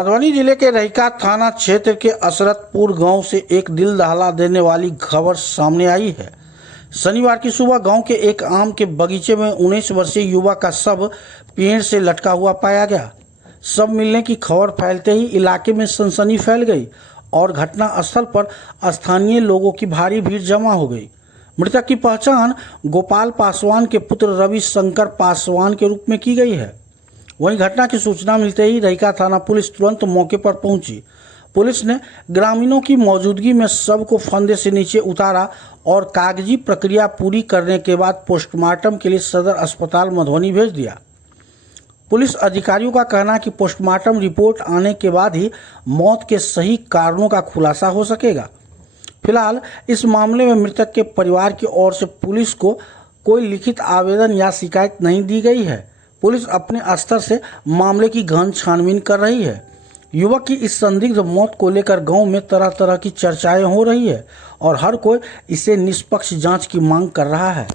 मधुबनी जिले के रहिका थाना क्षेत्र के असरतपुर गांव से एक दिल दहला देने वाली खबर सामने आई है। शनिवार की सुबह गांव के एक आम के बगीचे में 19 वर्षीय युवक का शव पेड़ से लटका हुआ पाया गया। शव मिलने की खबर फैलते ही इलाके में सनसनी फैल गई और घटना स्थल पर स्थानीय लोगों की भारी भीड़ जमा हो गई। मृतक की पहचान गोपाल पासवान के पुत्र रवि शंकर पासवान के रूप में की गई है। वहीं घटना की सूचना मिलते ही रहिका थाना पुलिस तुरंत मौके पर पहुंची। पुलिस ने ग्रामीणों की मौजूदगी में शव को फंदे से नीचे उतारा और कागजी प्रक्रिया पूरी करने के बाद पोस्टमार्टम के लिए सदर अस्पताल मधुबनी भेज दिया। पुलिस अधिकारियों का कहना है कि पोस्टमार्टम रिपोर्ट आने के बाद ही मौत के सही कारणों का खुलासा हो सकेगा। फिलहाल इस मामले में मृतक के परिवार की ओर से पुलिस को कोई लिखित आवेदन या शिकायत नहीं दी गई है। पुलिस अपने स्तर से मामले की गहन छानबीन कर रही है। युवक की इस संदिग्ध मौत को लेकर गांव में तरह तरह की चर्चाएं हो रही है और हर कोई इसे निष्पक्ष जांच की मांग कर रहा है।